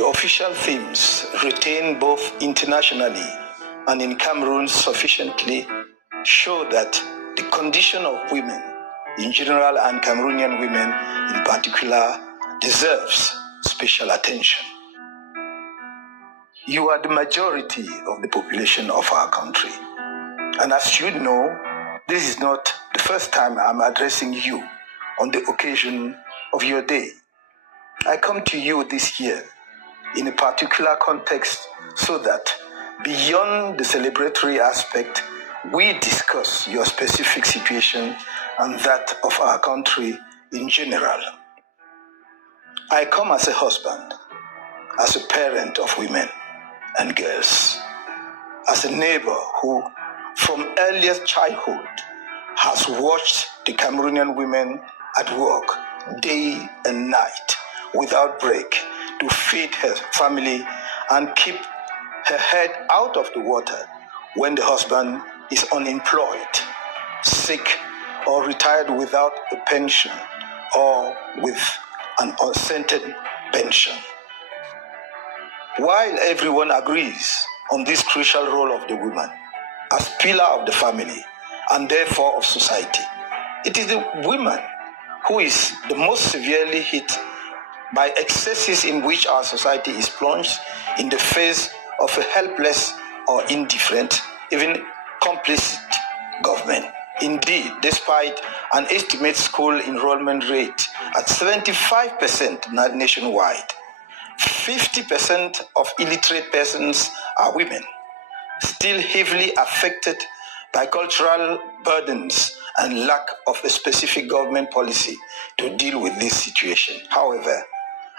The official themes retained both internationally and in Cameroon sufficiently show that the condition of women in general and Cameroonian women in particular deserves special attention. You are the majority of the population of our country. And as you know, this is not the first time I'm addressing you on the occasion of your day. I come to you this year in a particular context so that beyond the celebratory aspect, we discuss your specific situation and that of our country in general. I come as a husband, as a parent of women and girls, as a neighbor who, from earliest childhood, has watched the Cameroonian women at work day and night without break to feed her family and keep her head out of the water when the husband is unemployed, sick, or retired without a pension or with an unscented pension. While everyone agrees on this crucial role of the woman as pillar of the family and therefore of society, it is the woman who is the most severely hit by excesses in which our society is plunged in the face of a helpless or indifferent, even complicit government. Indeed, despite an estimated school enrollment rate at 75% nationwide, 50% of illiterate persons are women, still heavily affected by cultural burdens and lack of a specific government policy to deal with this situation. However,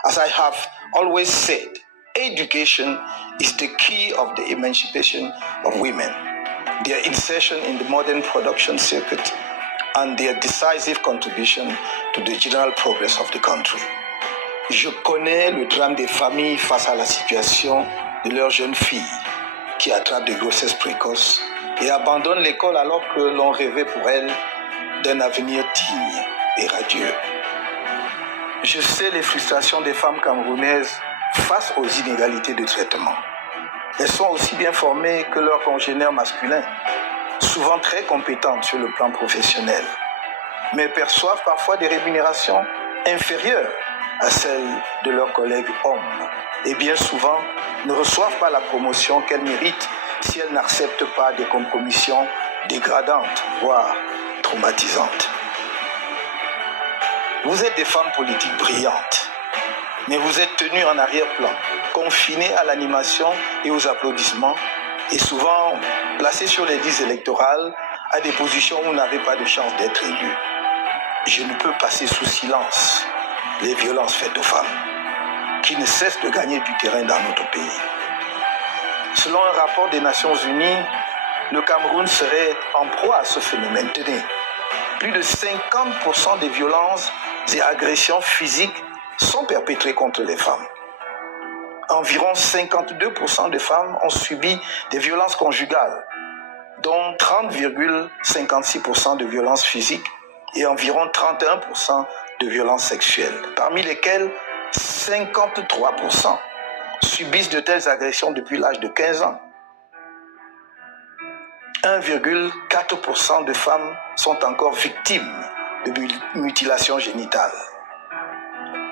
as I have always said, education is the key of the emancipation of women, their insertion in the modern production circuit, and their decisive contribution to the general progress of the country. Je connais le drame des familles face à la situation de leurs jeunes filles qui attrapent des grossesses précoces et abandonnent l'école alors que l'on rêvait pour elles d'un avenir digne et radieux. Je sais les frustrations des femmes camerounaises face aux inégalités de traitement. Elles sont aussi bien formées que leurs congénères masculins, souvent très compétentes sur le plan professionnel, mais perçoivent parfois des rémunérations inférieures à celles de leurs collègues hommes et bien souvent ne reçoivent pas la promotion qu'elles méritent si elles n'acceptent pas des compromissions dégradantes, voire traumatisantes. Vous êtes des femmes politiques brillantes, mais vous êtes tenues en arrière-plan, confinées à l'animation et aux applaudissements, et souvent placées sur les listes électorales à des positions où vous n'avez pas de chance d'être élu. Je ne peux passer sous silence les violences faites aux femmes, qui ne cessent de gagner du terrain dans notre pays. Selon un rapport des Nations Unies, le Cameroun serait en proie à ce phénomène. Tenez, plus de 50% des violences et agressions physiques sont perpétrées contre les femmes. Environ 52% des femmes ont subi des violences conjugales, dont 30,56% de violences physiques et environ 31% de violences sexuelles, parmi lesquelles 53% subissent de telles agressions depuis l'âge de 15 ans. 1,4% de femmes sont encore victimes de mutilations génitales.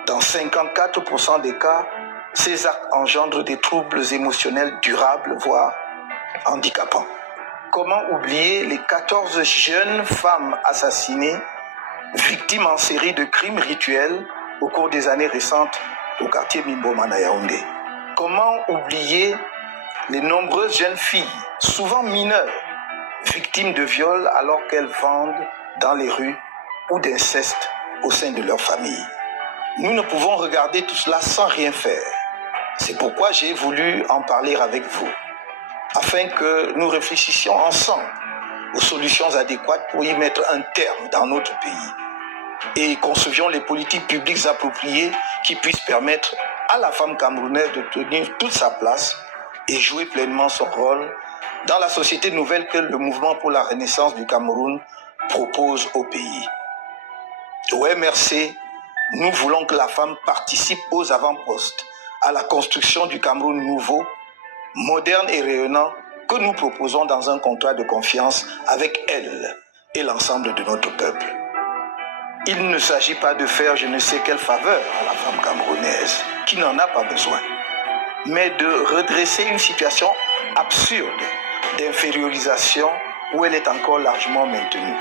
Dans 54% des cas, ces actes engendrent des troubles émotionnels durables, voire handicapants. Comment oublier les 14 jeunes femmes assassinées, victimes en série de crimes rituels au cours des années récentes au quartier Mimbomana à Yaoundé? Comment oublier les nombreuses jeunes filles, souvent mineures, victimes de viols alors qu'elles vendent dans les rues ou d'inceste au sein de leur famille? Nous ne pouvons regarder tout cela sans rien faire. C'est pourquoi j'ai voulu en parler avec vous, afin que nous réfléchissions ensemble aux solutions adéquates pour y mettre un terme dans notre pays et concevions les politiques publiques appropriées qui puissent permettre à la femme camerounaise de tenir toute sa place et jouer pleinement son rôle dans la société nouvelle que le mouvement pour la renaissance du Cameroun propose au pays. Au MRC, nous voulons que la femme participe aux avant-postes à la construction du Cameroun nouveau, moderne et rayonnant que nous proposons dans un contrat de confiance avec elle et l'ensemble de notre peuple. Il ne s'agit pas de faire je ne sais quelle faveur à la femme camerounaise, qui n'en a pas besoin, mais de redresser une situation absurde d'infériorisation où elle est encore largement maintenue.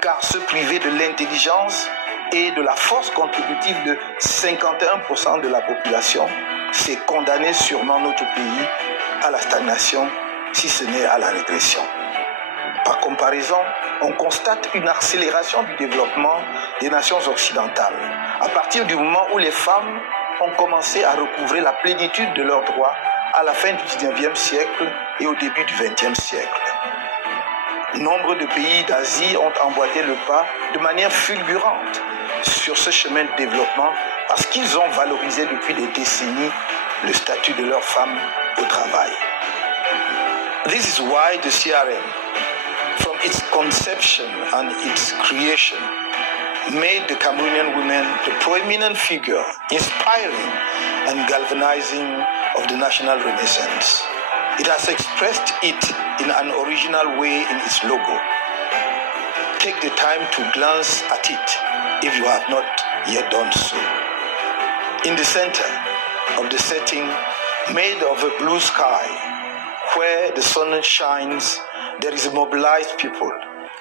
Car se priver de l'intelligence et de la force contributive de 51% de la population, c'est condamner sûrement notre pays à la stagnation, si ce n'est à la régression. Par comparaison, on constate une accélération du développement des nations occidentales à partir du moment où les femmes ont commencé à recouvrer la plénitude de leurs droits à la fin du 19e siècle et au début du 20e siècle. Nombre de pays d'Asie ont emboîté le pas de manière fulgurante sur ce chemin de développement parce qu'ils ont valorisé depuis des décennies le statut de leurs femmes au travail. This is why the CRM, from its conception and its creation, made the Cameroonian women the prominent figure, inspiring and galvanizing of the national renaissance. It has expressed it in an original way in its logo. Take the time to glance at it if you have not yet done so. In the center of the setting, made of a blue sky, where the sun shines, there is a mobilized people,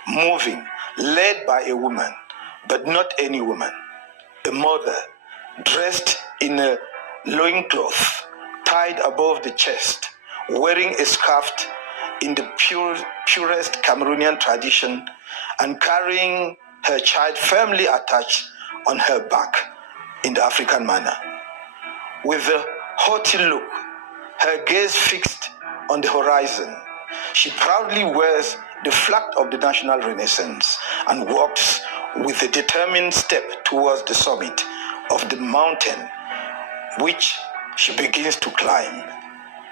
moving, led by a woman, but not any woman. A mother, dressed in a loincloth, tied above the chest, wearing a scarf in the purest Cameroonian tradition, and carrying her child firmly attached on her back in the African manner. With a haughty look, her gaze fixed on the horizon, she proudly wears the flag of the national renaissance and walks with a determined step towards the summit of the mountain, which she begins to climb.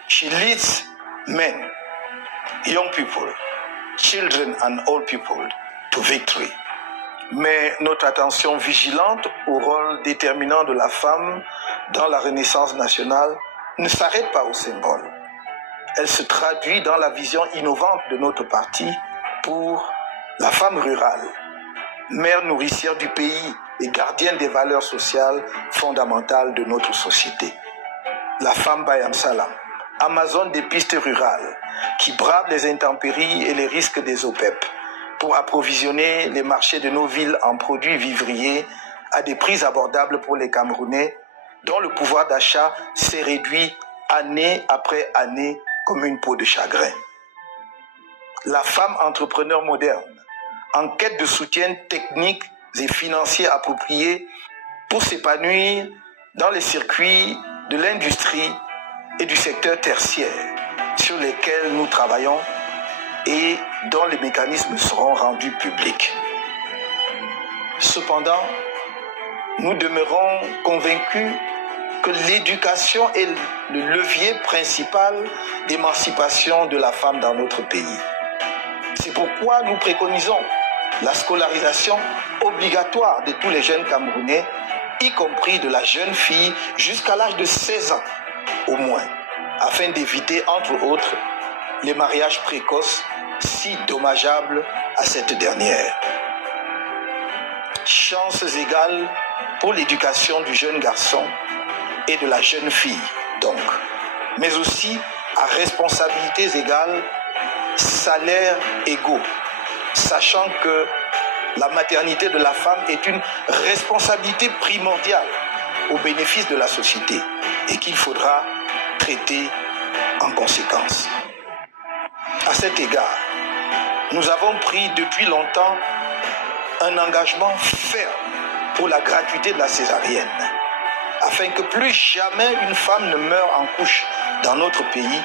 She leads men, young people, children and old people to victory. Mais notre attention vigilante au rôle déterminant de la femme dans la Renaissance nationale ne s'arrête pas au symbole. Elle se traduit dans la vision innovante de notre parti pour la femme rurale, mère nourricière du pays et gardienne des valeurs sociales fondamentales de notre société. La femme Bayam Salam, Amazone des pistes rurales, qui brave les intempéries et les risques des OPEP pour approvisionner les marchés de nos villes en produits vivriers à des prix abordables pour les Camerounais, dont le pouvoir d'achat s'est réduit année après année comme une peau de chagrin. La femme entrepreneur moderne, en quête de soutien technique et financier approprié pour s'épanouir dans les circuits de l'industrie et du secteur tertiaire sur lesquels nous travaillons et dont les mécanismes seront rendus publics. Cependant, nous demeurons convaincus que l'éducation est le levier principal d'émancipation de la femme dans notre pays. C'est pourquoi nous préconisons la scolarisation obligatoire de tous les jeunes Camerounais, y compris de la jeune fille jusqu'à l'âge de 16 ans au moins, afin d'éviter, entre autres, les mariages précoces si dommageables à cette dernière. Chances égales pour l'éducation du jeune garçon et de la jeune fille, donc, mais aussi à responsabilités égales, salaires égaux, sachant que la maternité de la femme est une responsabilité primordiale au bénéfice de la société et qu'il faudra traiter en conséquence. À cet égard, nous avons pris depuis longtemps un engagement ferme pour la gratuité de la césarienne, afin que plus jamais une femme ne meure en couche dans notre pays,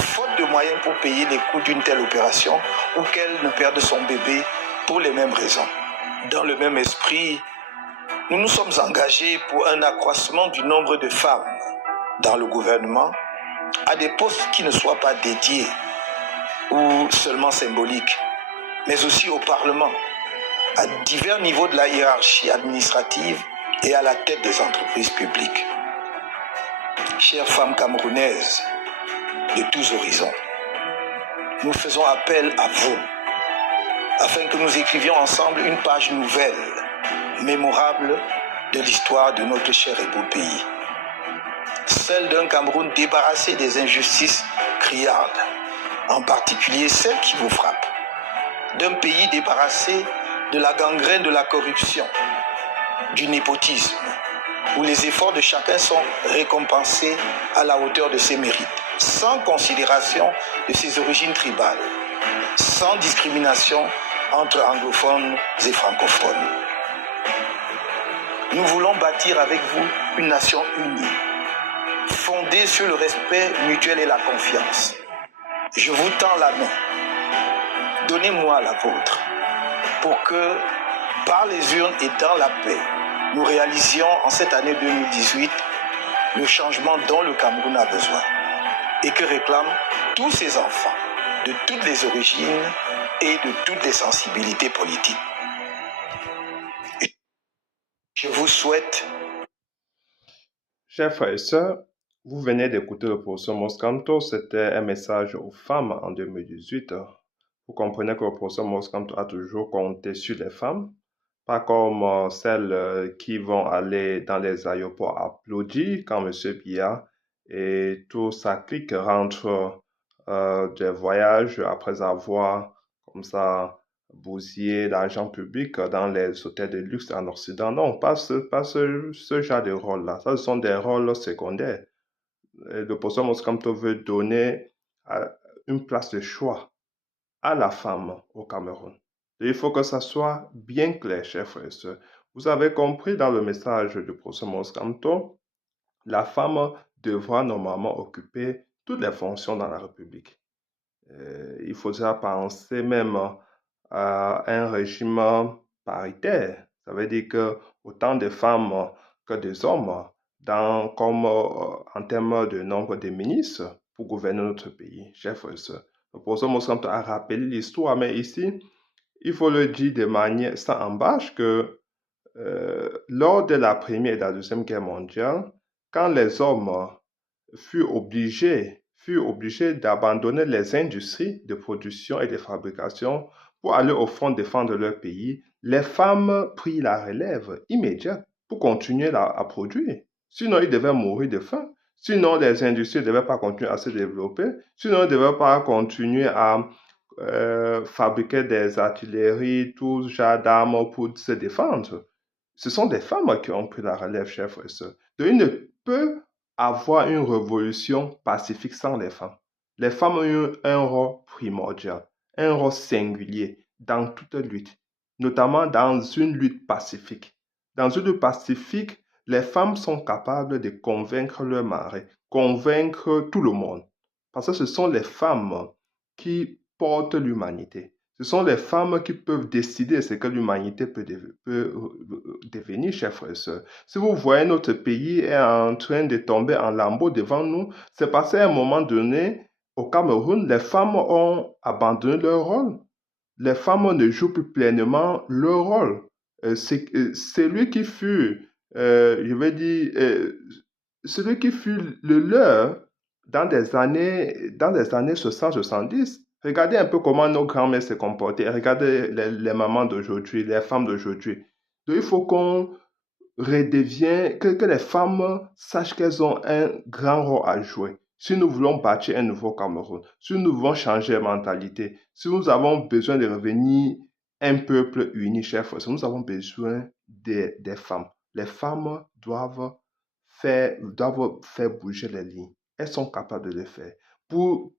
faute de moyens pour payer les coûts d'une telle opération, ou qu'elle ne perde son bébé pour les mêmes raisons. Dans le même esprit, nous nous sommes engagés pour un accroissement du nombre de femmes dans le gouvernement à des postes qui ne soient pas dédiés ou seulement symboliques, mais aussi au Parlement, à divers niveaux de la hiérarchie administrative et à la tête des entreprises publiques. chères femmes camerounaises de tous horizons, nous faisons appel à vous afin que nous écrivions ensemble une page nouvelle, mémorable de l'histoire de notre cher et beau pays. Celle d'un Cameroun débarrassé des injustices criardes, en particulier celles qui vous frappent. D'un pays débarrassé de la gangrène de la corruption, du népotisme, où les efforts de chacun sont récompensés à la hauteur de ses mérites, sans considération de ses origines tribales, sans discrimination entre anglophones et francophones. Nous voulons bâtir avec vous une nation unie, fondée sur le respect mutuel et la confiance. Je vous tends la main. Donnez-moi la vôtre pour que, par les urnes et dans la paix, nous réalisions en cette année 2018 le changement dont le Cameroun a besoin et que réclament tous ses enfants de toutes les origines et de toutes les sensibilités politiques. Je vous souhaite... Chers frères et sœurs, vous venez d'écouter le professeur Moscanto. C'était un message aux femmes en 2018. Vous comprenez que le professeur Moscanto a toujours compté sur les femmes, pas comme celles qui vont aller dans les aéroports applaudir quand M. Biya et tout sa clique rentre des voyages après avoir comme ça bousillé l'argent public dans les hôtels de luxe en Occident. Non, pas ce genre de rôle-là. Ça, ce sont des rôles secondaires. Le professeur Moscanto veut donner une place de choix à la femme au Cameroun. Et il faut que ça soit bien clair, chers frères et sœurs. Vous avez compris dans le message du professeur Moscanto, la femme devra normalement occuper toutes les fonctions dans la République. Il faudra penser même à un régime paritaire. Ça veut dire que autant de femmes que des hommes, comme en termes de nombre de ministres pour gouverner notre pays, chers frères et sœurs. Le professeur Moscanto a rappelé l'histoire, mais ici, il faut le dire de manière sans embâche que lors de la Première et de la Deuxième Guerre mondiale, quand les hommes furent obligés d'abandonner les industries de production et de fabrication pour aller au front défendre leur pays, les femmes prirent la relève immédiate pour continuer à produire. Sinon, ils devaient mourir de faim. Sinon, les industries ne devaient pas continuer à se développer. Sinon, ils ne devaient pas continuer à fabriquer des artilleries, tout genre d'armes pour se défendre. Ce sont des femmes qui ont pris la relève, chers frères et sœurs. Donc, il ne peut avoir une révolution pacifique sans les femmes. Les femmes ont eu un rôle primordial, un rôle singulier dans toute lutte, notamment dans une lutte pacifique. Dans une lutte pacifique, les femmes sont capables de convaincre leur mari, convaincre tout le monde. Parce que ce sont les femmes qui portent l'humanité. Ce sont les femmes qui peuvent décider ce que l'humanité peut devenir, chers frères et sœurs. Si vous voyez notre pays est en train de tomber en lambeaux devant nous, c'est parce qu'à un moment donné, au Cameroun, les femmes ont abandonné leur rôle. Les femmes ne jouent plus pleinement leur rôle. Celui qui fut, celui qui fut le leur dans des années 60-70, regardez un peu comment nos grands-mères se comportaient. Regardez les mamans d'aujourd'hui, les femmes d'aujourd'hui. Donc, il faut qu'on redevienne, que les femmes sachent qu'elles ont un grand rôle à jouer. Si nous voulons bâtir un nouveau Cameroun, si nous voulons changer la mentalité, si nous avons besoin de revenir un peuple uni, chers frères, nous avons besoin des femmes. Les femmes doivent faire bouger les lignes. Elles sont capables de le faire. Pour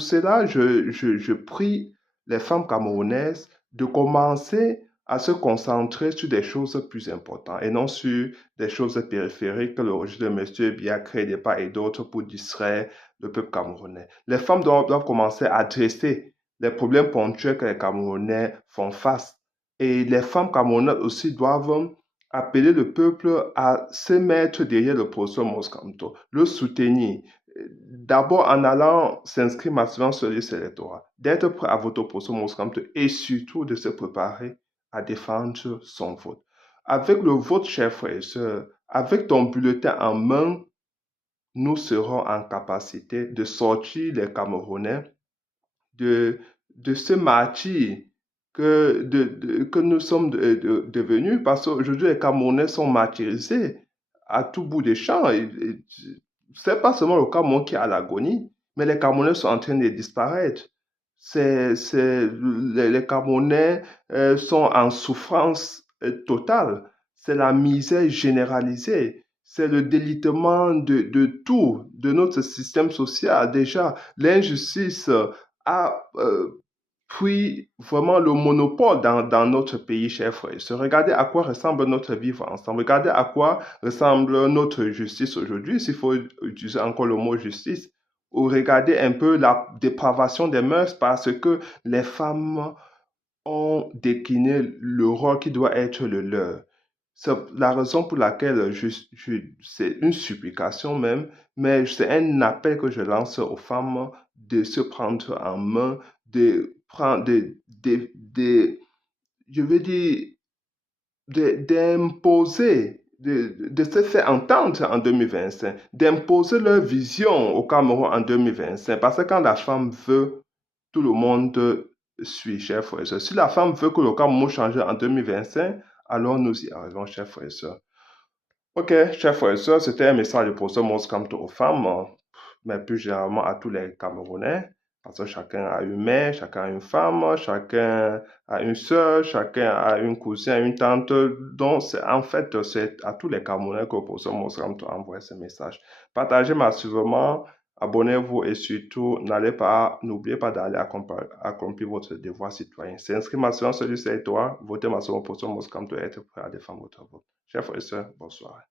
cela, je prie les femmes camerounaises de commencer à se concentrer sur des choses plus importantes et non sur des choses périphériques que le régime de M. Biya crée des pas et d'autres pour distraire le peuple camerounais. Les femmes doivent commencer à adresser les problèmes ponctuels que les Camerounais font face. Et les femmes camerounaises aussi doivent appeler le peuple à se mettre derrière le professeur Moscanto, le soutenir. D'abord en allant s'inscrire massivement sur les listes électorales, d'être prêt à voter pour professeur Moscanto et surtout de se préparer à défendre son vote. Avec le vote, chers frères et sœurs, avec ton bulletin en main, nous serons en capacité de sortir les Camerounais de ce martyre que nous sommes devenus, parce qu'aujourd'hui, les Camerounais sont martyrisés à tout bout des champs. C'est pas seulement le Cameroun qui est à l'agonie, mais les Camerounais sont en train de disparaître. Les Camerounais sont en souffrance totale. C'est la misère généralisée. C'est le délitement de tout, de notre système social. Déjà, l'injustice a pris vraiment le monopole dans notre pays, chers frères. Regardez à quoi ressemble notre vivre ensemble. Regardez à quoi ressemble notre justice aujourd'hui, s'il faut utiliser encore le mot justice. Ou regardez un peu la dépravation des mœurs parce que les femmes ont décliné le rôle qui doit être le leur. C'est la raison pour laquelle c'est une supplication même, mais c'est un appel que je lance aux femmes de se prendre en main, de prendre, je veux dire, d'imposer, de se faire entendre en 2025, d'imposer leur vision au Cameroun en 2025. Parce que quand la femme veut, tout le monde suit, chers frères et sœurs. Si la femme veut que le Cameroun change en 2025, alors nous y arrivons, chers frères et sœurs. Ok, chers frères et sœurs, c'était un message du professeur Moskamto aux femmes, mais plus généralement à tous les Camerounais, parce que chacun a une mère, chacun a une femme, chacun a une sœur, chacun a une cousine, une tante. Donc, en fait, c'est à tous les Camerounais que le professeur Moskamto a envoyé ce message. Partagez massivement, abonnez-vous et surtout, n'oubliez pas d'aller accomplir votre devoir citoyen. S'inscrire massivement sur du territoire, votez massivement pour professeur Moskamto et être prêt à défendre votre vote. Chers frères et sœurs, bonsoir.